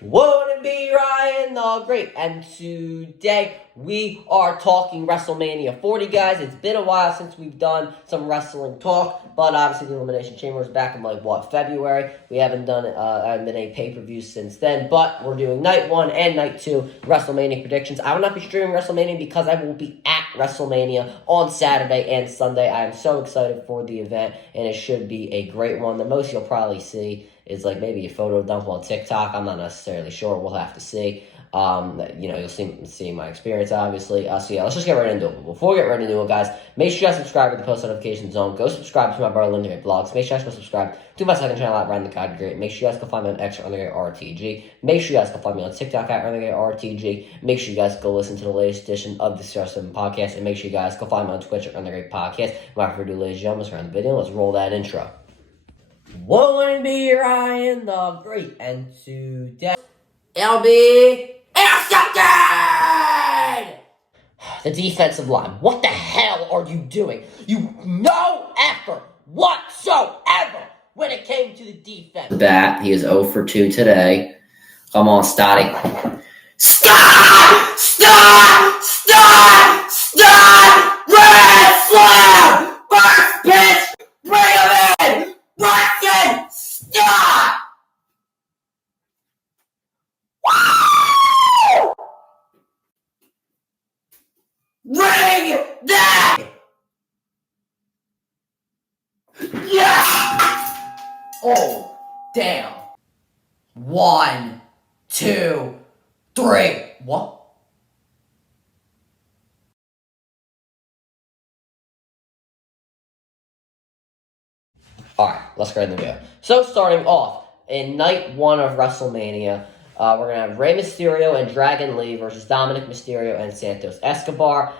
Wouldn't be Ryan the Great, and today we are talking WrestleMania 40, guys. It's been a while since we've done some wrestling talk, but obviously the Elimination Chamber was back in February. We haven't done a pay-per-view since then, but we're doing night 1 and night 2 WrestleMania predictions. I will not be streaming WrestleMania because I will be at WrestleMania on Saturday and Sunday. I am so excited for the event, and it should be a great one. The most you'll probably see is like maybe a photo dump on TikTok. I'm not necessarily sure. We'll have to see. You'll see my experience, obviously. So yeah, let's just get right into it. But before we get right into it, guys, make sure you guys subscribe to the post notification zone. Go subscribe to my brother Linda blogs. Make sure you guys go subscribe to my second channel at Ryan the God Great. Make sure you guys go find me on X Undergate RTG. Make sure you guys go find me on TikTok at Undergate RTG. Make sure you guys go listen to the latest edition of the CR7 podcast, and make sure you guys go find me on Twitch at Undergate Podcast. Without further ado, ladies and gentlemen, let's round the video. Let's roll that intro. Wouldn't be Ryan the Great, and today it'll be intercepted! The defensive line. What the hell are you doing? No effort whatsoever when it came to the defense. Bat, he is 0 for 2 today. Come on, Stotty. Stop! Stop! Stop! Stop! Red Slam! First pitch! Bring him in! Braxton! Stop! Woo! Bring that! Yes! Oh, damn. 1, 2, 3. What? Alright, let's go in the video. So, starting off, in night 1 of WrestleMania, we're going to have Rey Mysterio and Dragon Lee versus Dominic Mysterio and Santos Escobar.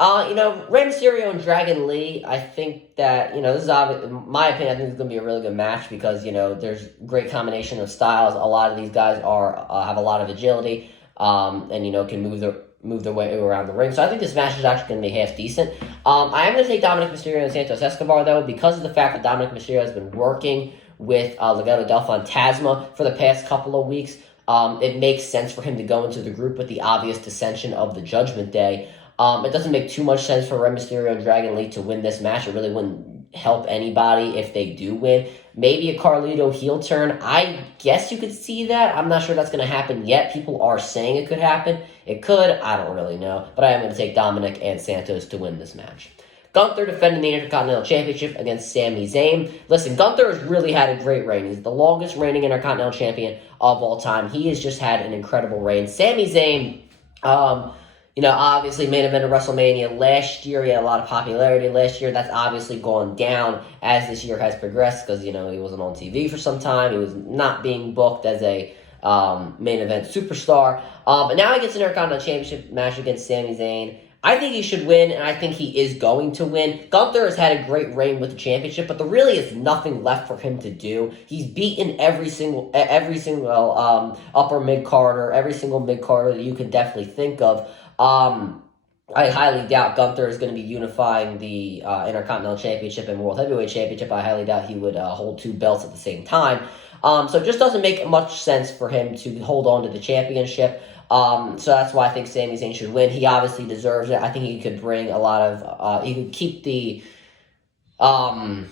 Rey Mysterio and Dragon Lee, I think that, this is obvious, in my opinion, I think it's going to be a really good match because, there's great combination of styles. A lot of these guys have a lot of agility, and, can move their way around the ring. So I think this match is actually going to be half decent. I am going to take Dominic Mysterio and Santos Escobar, though, because of the fact that Dominic Mysterio has been working with Legado del Fantasma for the past couple of weeks. It makes sense for him to go into the group with the obvious dissension of the Judgment Day. It doesn't make too much sense for Rey Mysterio and Dragon Lee to win this match. It really wouldn't help anybody if they do win. Maybe a Carlito heel turn. I guess you could see that. I'm not sure that's going to happen yet. People are saying it could happen. It could. I don't really know. But I am going to take Dominic and Santos to win this match. Gunther defending the Intercontinental Championship against Sami Zayn. Listen, Gunther has really had a great reign. He's the longest reigning Intercontinental Champion of all time. He has just had an incredible reign. Sami Zayn, obviously main event of WrestleMania last year. He had a lot of popularity last year. That's obviously gone down as this year has progressed because, he wasn't on TV for some time. He was not being booked as a main event superstar. But now he gets an Intercontinental Championship match against Sami Zayn. I think he should win, and I think he is going to win. Gunther has had a great reign with the championship, but there really is nothing left for him to do. He's beaten every single upper mid-carder, every single mid-carder that you can definitely think of. I highly doubt Gunther is going to be unifying the Intercontinental Championship and World Heavyweight Championship. I highly doubt he would hold 2 belts at the same time. So it just doesn't make much sense for him to hold on to the championship. So that's why I think Sami Zayn should win. He obviously deserves it. I think he could bring a lot of, he could keep the, how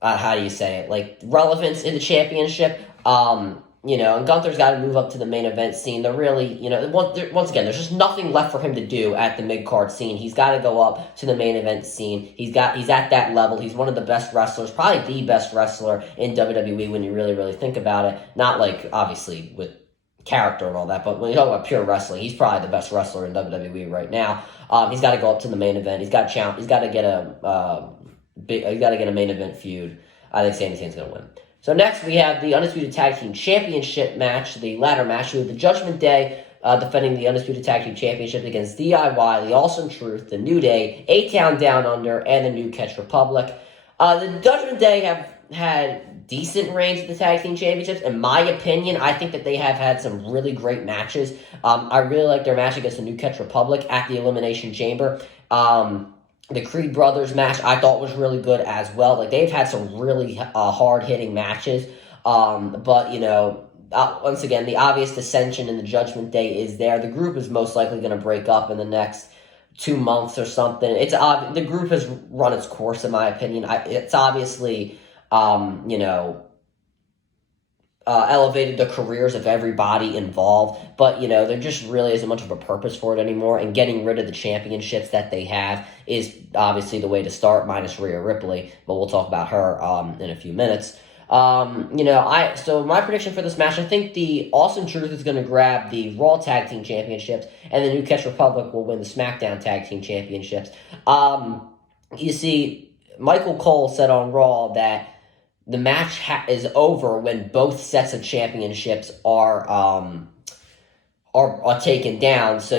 do you say it, like, relevance in the championship. And Gunther's got to move up to the main event scene. They're really, once again, there's just nothing left for him to do at the mid-card scene. He's got to go up to the main event scene. He's at that level. He's one of the best wrestlers, probably the best wrestler in WWE when you really, really think about it. Not like, obviously, with character and all that, but when you talk about pure wrestling, he's probably the best wrestler in WWE right now. He's got to go up to the main event. He's got to get a main event feud. I think Sami Zayn's going to win. So next we have the Undisputed Tag Team Championship match, the ladder match with the Judgment Day defending the Undisputed Tag Team Championship against DIY, the Awesome Truth, the New Day, A-Town Down Under, and the New Catch Republic. The Judgment Day have had decent reigns at the Tag Team Championships. In my opinion, I think that they have had some really great matches. I really like their match against the New Catch Republic at the Elimination Chamber. The Creed Brothers match I thought was really good as well. Like, they've had some really hard-hitting matches. But, once again, the obvious dissension in the Judgment Day is there. The group is most likely going to break up in the next 2 months or something. The group has run its course, in my opinion. It's obviously, elevated the careers of everybody involved, but there just really isn't much of a purpose for it anymore, and getting rid of the championships that they have is obviously the way to start, minus Rhea Ripley, but we'll talk about her in a few minutes. So my prediction for this match, I think the Awesome Truth is going to grab the Raw Tag Team Championships, and the New Catch Republic will win the SmackDown Tag Team Championships. You see, Michael Cole said on Raw that the match is over when both sets of championships are taken down. So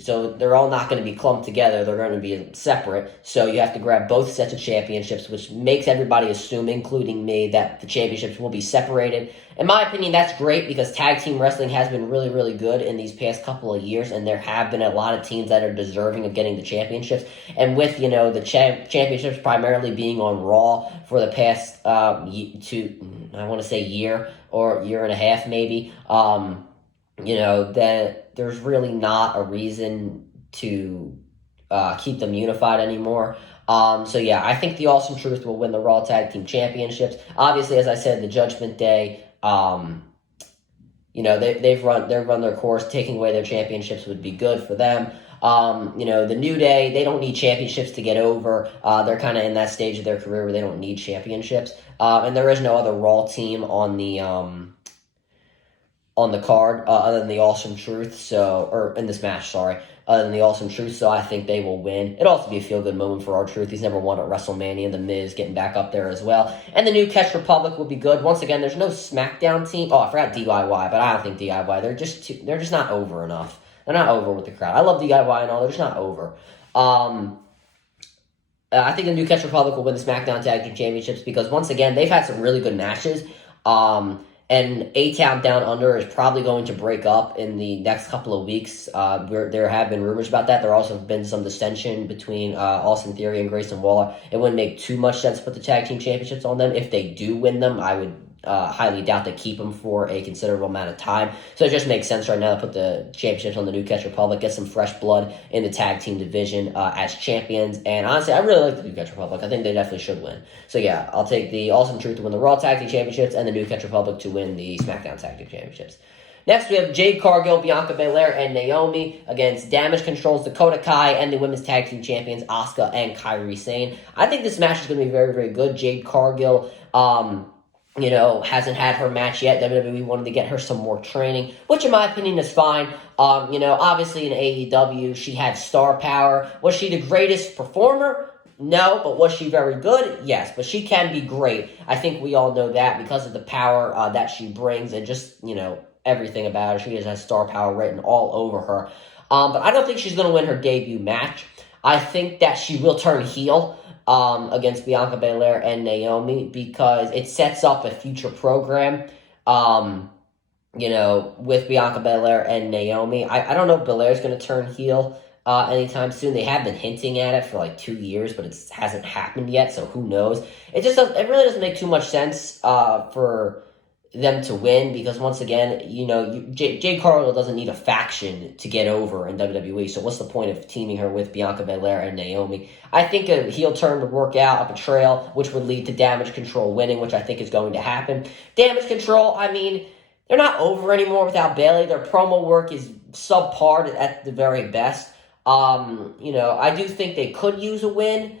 so they're all not going to be clumped together. They're going to be separate. So you have to grab both sets of championships, which makes everybody assume, including me, that the championships will be separated. In my opinion, that's great because tag team wrestling has been really, really good in these past couple of years, and there have been a lot of teams that are deserving of getting the championships. And with the championships primarily being on Raw for the past year or year and a half, maybe. That there's really not a reason to keep them unified anymore. I think the Awesome Truth will win the Raw Tag Team Championships. Obviously, as I said, the Judgment Day, they've run their course. Taking away their championships would be good for them. The New Day, they don't need championships to get over. They're kind of in that stage of their career where they don't need championships. And there is no other Raw team on the card other than the Awesome Truth, or in this match, other than the Awesome Truth, so I think they will win. It'll also be a feel-good moment for R-Truth. He's never won at WrestleMania. The Miz getting back up there as well. And the New Catch Republic will be good. Once again, there's no SmackDown team. Oh, I forgot DIY, but I don't think DIY. They're just not over enough. They're not over with the crowd. I love DIY and all. They're just not over. I think the New Catch Republic will win the SmackDown Tag Team Championships because, once again, they've had some really good matches. And A-Town Down Under is probably going to break up in the next couple of weeks. There have been rumors about that. There also have been some dissension between Austin Theory and Grayson Waller. It wouldn't make too much sense to put the Tag Team Championships on them. If they do win them, I would highly doubt they keep them for a considerable amount of time. So it just makes sense right now to put the championships on the New Catch Republic, get some fresh blood in the tag team division as champions. And honestly, I really like the New Catch Republic. I think they definitely should win. So yeah, I'll take the Awesome Truth to win the Raw Tag Team Championships and the New Catch Republic to win the SmackDown Tag Team Championships. Next, we have Jade Cargill, Bianca Belair, and Naomi against Damage Control's Dakota Kai and the Women's Tag Team Champions Asuka and Kairi Sane. I think this match is going to be very, very good. Jade Cargill, hasn't had her match yet. WWE wanted to get her some more training, which in my opinion is fine. Obviously in AEW, she had star power. Was she the greatest performer? No, but was she very good? Yes, but she can be great. I think we all know that because of the power that she brings and just, everything about her. She just has star power written all over her. But I don't think she's going to win her debut match. I think that she will turn heel against Bianca Belair and Naomi because it sets up a future program, with Bianca Belair and Naomi. I don't know if Belair's going to turn heel anytime soon. They have been hinting at it for like 2 years, but it hasn't happened yet, so who knows? It really doesn't make too much sense for them to win because, once again, Jade Cargill doesn't need a faction to get over in WWE, so what's the point of teaming her with Bianca Belair and Naomi? I think a heel turn would work out, a betrayal, which would lead to Damage Control winning, which I think is going to happen. Damage Control, they're not over anymore without Bayley. Their promo work is subpar at the very best. I do think they could use a win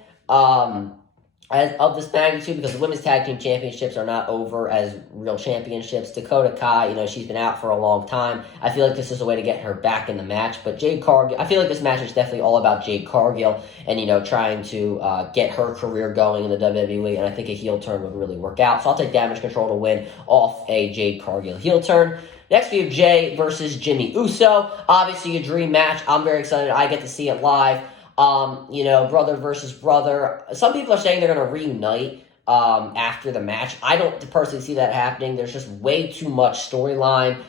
of this magnitude because the Women's Tag Team Championships are not over as real championships. Dakota Kai, she's been out for a long time. I feel like this is a way to get her back in the match. But Jade Cargill, I feel like this match is definitely all about Jade Cargill and, trying to get her career going in the WWE. And I think a heel turn would really work out. So I'll take Damage Control to win off a Jade Cargill heel turn. Next, we have Jay versus Jimmy Uso. Obviously, a dream match. I'm very excited. I get to see it live. Brother versus brother. Some people are saying they're going to reunite after the match. I don't personally see that happening. There's just way too much storyline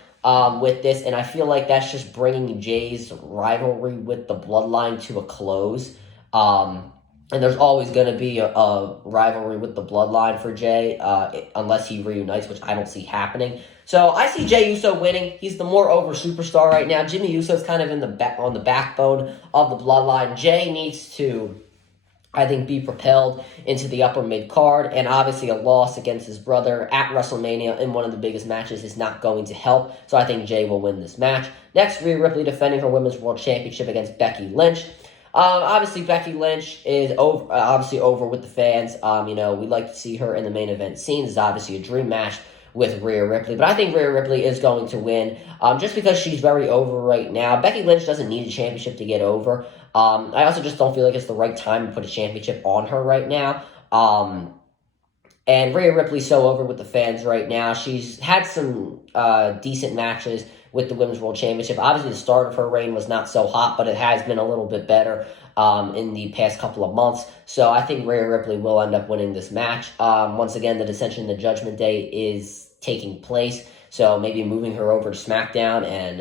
with this, and I feel like that's just bringing Jay's rivalry with the Bloodline to a close. And there's always going to be a rivalry with the Bloodline for Jay, unless he reunites, which I don't see happening. So I see Jey Uso winning. He's the more over superstar right now. Jimmy Uso's kind of on the backbone of the bloodline. Jey needs to, I think, be propelled into the upper mid card, and obviously a loss against his brother at WrestleMania in one of the biggest matches is not going to help. So I think Jey will win this match. Next, Rhea Ripley defending her Women's World Championship against Becky Lynch. Obviously, Becky Lynch is over with the fans. We'd like to see her in the main event scene. This is obviously a dream match with Rhea Ripley, but I think Rhea Ripley is going to win just because she's very over right now. Becky Lynch doesn't need a championship to get over. I also just don't feel like it's the right time to put a championship on her right now. And Rhea Ripley's so over with the fans right now. She's had some decent matches with the Women's World Championship. Obviously, the start of her reign was not so hot, but it has been a little bit better in the past couple of months. So I think Rhea Ripley will end up winning this match. Once again, the Dissension in the Judgment Day is taking place, so maybe moving her over to SmackDown and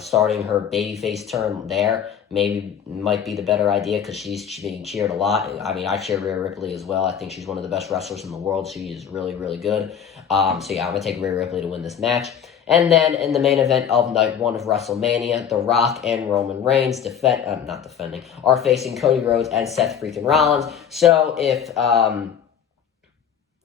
starting her babyface turn there maybe might be the better idea because she's being cheered a lot. I mean, I cheer Rhea Ripley as well. I think she's one of the best wrestlers in the world. She is really, really good. I'm going to take Rhea Ripley to win this match. And then in the main event of night 1 of WrestleMania, The Rock and Roman Reigns are facing Cody Rhodes and Seth freaking Rollins. So if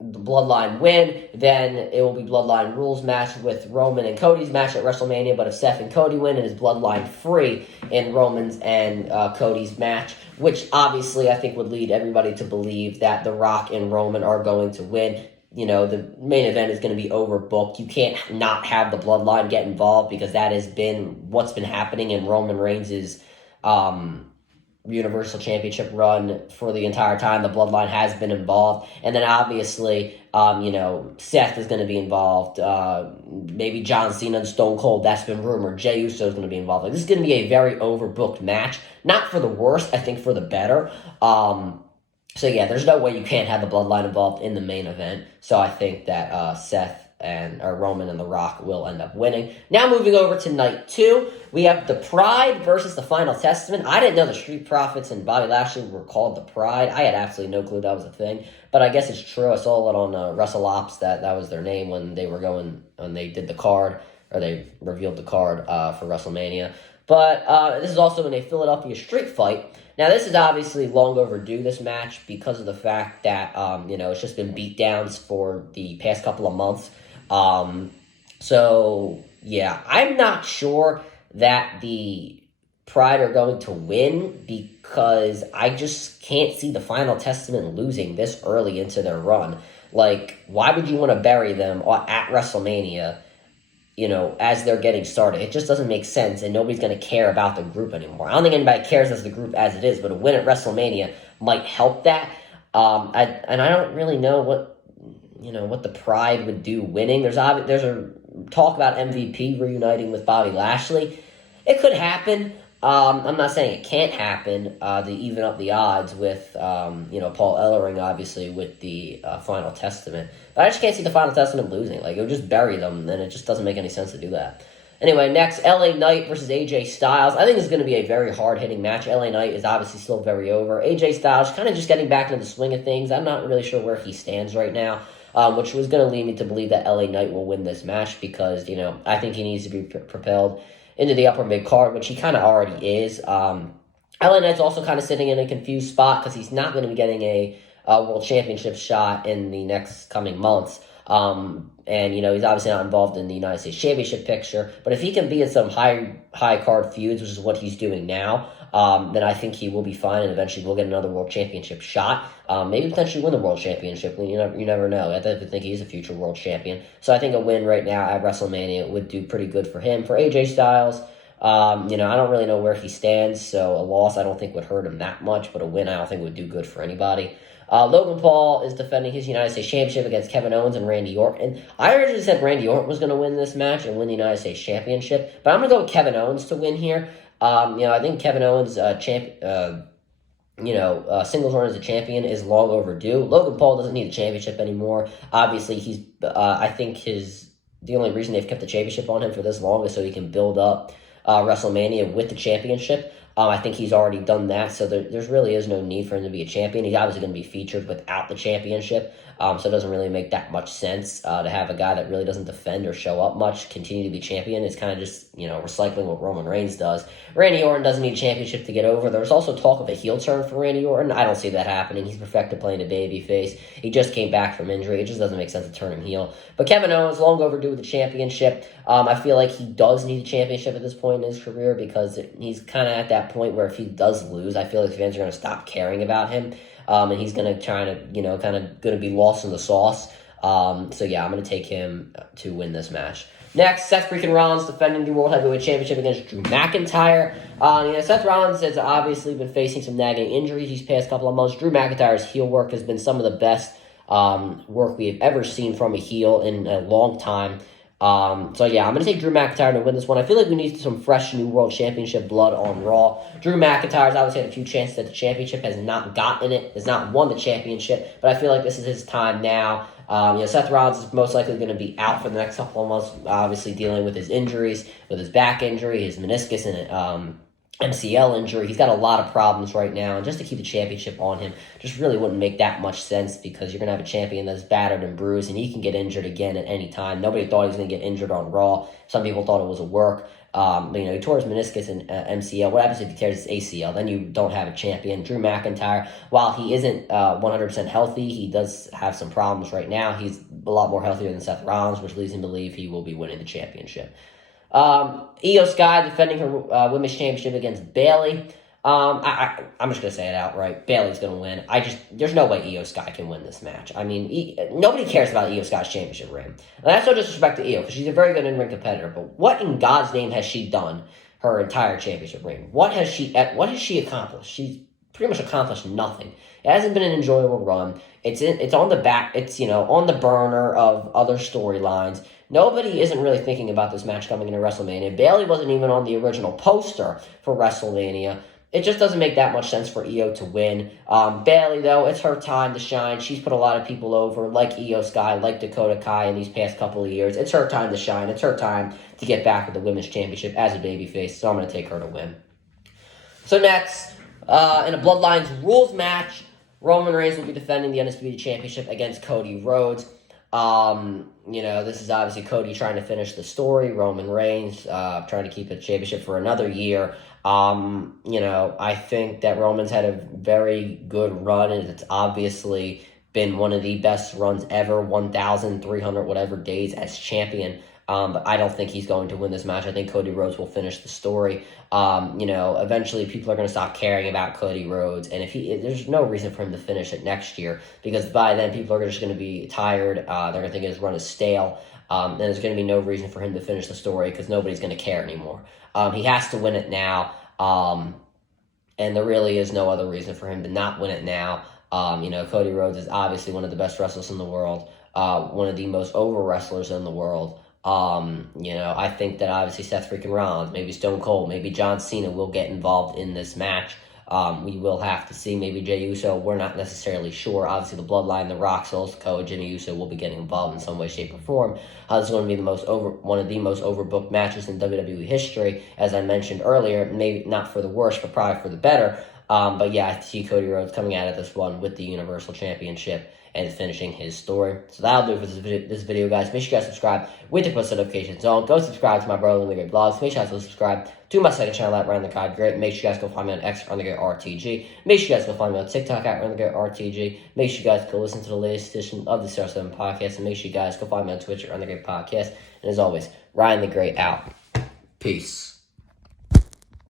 the Bloodline win, then it will be Bloodline rules match with Roman and Cody's match at WrestleMania. But if Seth and Cody win, it is Bloodline free in Roman's and Cody's match, which obviously I think would lead everybody to believe that The Rock and Roman are going to win. The main event is going to be overbooked. You can't not have the Bloodline get involved because that has been what's been happening in Roman Reigns' Universal Championship run for the entire time. The Bloodline has been involved. And then obviously, Seth is going to be involved. Maybe John Cena and Stone Cold, that's been rumored. Jey Uso is going to be involved. This is going to be a very overbooked match. Not for the worst, I think for the better. So yeah, there's no way you can't have the Bloodline involved in the main event. So I think that Seth or Roman and The Rock will end up winning. Now moving over to night 2, we have The Pride versus The Final Testament. I didn't know the Street Profits and Bobby Lashley were called The Pride. I had absolutely no clue that was a thing, but I guess it's true. I saw it on WrestleOps that was their name when they did the card, or they revealed the card for WrestleMania. But this is also in a Philadelphia street fight. Now, this is obviously long overdue, this match, because of the fact that, it's just been beatdowns for the past couple of months. So, yeah, I'm not sure that the Pride are going to win because I just can't see the Final Testament losing this early into their run. Like, why would you want to bury them at WrestleMania, as they're getting started? It just doesn't make sense, and nobody's going to care about the group anymore. I don't think anybody cares as the group as it is, but a win at WrestleMania might help that. I don't really know what the Pride would do winning. There's a talk about MVP reuniting with Bobby Lashley. It could happen. I'm not saying it can't happen to even up the odds with, Paul Ellering, obviously, with the Final Testament. But I just can't see the Final Testament losing. Like, it would just bury them, and it just doesn't make any sense to do that. Anyway, next, LA Knight versus AJ Styles. I think it's going to be a very hard-hitting match. LA Knight is obviously still very over. AJ Styles kind of just getting back into the swing of things. I'm not really sure where he stands right now. Which was going to lead me to believe that LA Knight will win this match because, I think he needs to be propelled into the upper mid-card, which he kind of already is. LA Knight's also kind of sitting in a confused spot because he's not going to be getting a World Championship shot in the next coming months. And, he's obviously not involved in the United States Championship picture. But if he can be in some high-card feuds, which is what he's doing now, then I think he will be fine, and eventually we'll get another World Championship shot. Maybe potentially win the World Championship. You never know. I definitely think he's a future World Champion. So I think a win right now at WrestleMania would do pretty good for him. For AJ Styles, I don't really know where he stands, so a loss I don't think would hurt him that much, but a win I don't think would do good for anybody. Logan Paul is defending his United States Championship against Kevin Owens and Randy Orton. I originally said Randy Orton was going to win this match and win the United States Championship, but I'm going to go with Kevin Owens to win here. I think Kevin Owens' singles run as a champion is long overdue. Logan Paul doesn't need a championship anymore. Obviously, I think the only reason they've kept the championship on him for this long is so he can build up WrestleMania with the championship. I think he's already done that, so there's really is no need for him to be a champion. He's obviously going to be featured without the championship, so it doesn't really make that much sense to have a guy that really doesn't defend or show up much continue to be champion. It's kind of just, recycling what Roman Reigns does. Randy Orton doesn't need a championship to get over. There's also talk of a heel turn for Randy Orton. I don't see that happening. He's perfected playing a babyface. He just came back from injury. It just doesn't make sense to turn him heel. But Kevin Owens, long overdue with the championship. I feel like he does need a championship at this point in his career because he's kind of at that point where if he does lose, I feel like fans are going to stop caring about him. And he's going to try to, kind of going to be lost in the sauce. So yeah, I'm going to take him to win this match. Next, Seth freaking Rollins defending the World Heavyweight Championship against Drew McIntyre. Seth Rollins has obviously been facing some nagging injuries these past couple of months. Drew McIntyre's heel work has been some of the best work we have ever seen from a heel in a long time. So yeah, I'm going to take Drew McIntyre to win this one. I feel like we need some fresh new World Championship blood on Raw. Drew McIntyre's obviously had a few chances at the championship, has not gotten it, has not won the championship, but I feel like this is his time now. Seth Rollins is most likely going to be out for the next couple of months, obviously dealing with his injuries, with his back injury, his meniscus, and MCL injury. He's got a lot of problems right now, and just to keep the championship on him just really wouldn't make that much sense because you're going to have a champion that's battered and bruised, and he can get injured again at any time. Nobody thought he was going to get injured on Raw. Some people thought it was a work. He tore his meniscus and MCL. What happens if he tears his ACL? Then you don't have a champion. Drew McIntyre, while he isn't 100% healthy, he does have some problems right now. He's a lot more healthier than Seth Rollins, which leads him to believe he will be winning the championship. Io Sky defending her women's championship against Bayley. I'm just going to say it outright. Bayley's going to win. There's no way Io Sky can win this match. I mean, nobody cares about Io Sky's championship reign. And that's no disrespect to Io, because she's a very good in-ring competitor. But what in God's name has she done her entire championship reign? What has she accomplished? She's pretty much accomplished nothing. It hasn't been an enjoyable run. It's on the back. It's on the burner of other storylines. Nobody isn't really thinking about this match coming into WrestleMania. Bayley wasn't even on the original poster for WrestleMania. It just doesn't make that much sense for Io to win. Bayley, though, it's her time to shine. She's put a lot of people over, like Io Sky, like Dakota Kai in these past couple of years. It's her time to shine. It's her time to get back with the Women's Championship as a babyface, so I'm going to take her to win. So next, in a Bloodlines rules match, Roman Reigns will be defending the Undisputed Championship against Cody Rhodes. This is obviously Cody trying to finish the story. Roman Reigns trying to keep the championship for another year. I think that Roman's had a very good run, and it's obviously been one of the best runs ever, 1,300 whatever days as champion. But I don't think he's going to win this match. I think Cody Rhodes will finish the story. Eventually people are going to stop caring about Cody Rhodes, and there's no reason for him to finish it next year, because by then people are just going to be tired. They're going to think his run is stale. And there's going to be no reason for him to finish the story because nobody's going to care anymore. He has to win it now. And there really is no other reason for him to not win it now. Cody Rhodes is obviously one of the best wrestlers in the world, one of the most over wrestlers in the world. I think that obviously Seth freaking Rollins, maybe Stone Cold, maybe John Cena will get involved in this match. We will have to see. Maybe Jey Uso, we're not necessarily sure. Obviously, the Bloodline, the Rock, Sikoa, Jimmy Uso will be getting involved in some way, shape, or form. This is going to be one of the most overbooked matches in WWE history, as I mentioned earlier. Maybe not for the worse, but probably for the better. But yeah, I see Cody Rhodes coming out of this one with the Universal Championship and finishing his story. So that'll do it for this video, guys. Make sure you guys subscribe with the post notifications on. Go subscribe to my brother Great Blogs. Make sure you guys go subscribe to my second channel at Ryan the Cod Great. Make sure you guys go find me on X on the Great RTG. Make sure you guys go find me on TikTok at Ryan the Great RTG. Make sure you guys go listen to the latest edition of the CR7 podcast, and make sure you guys go find me on Twitch at Ryan the Great Podcast. And as always, Ryan the Great out. Peace.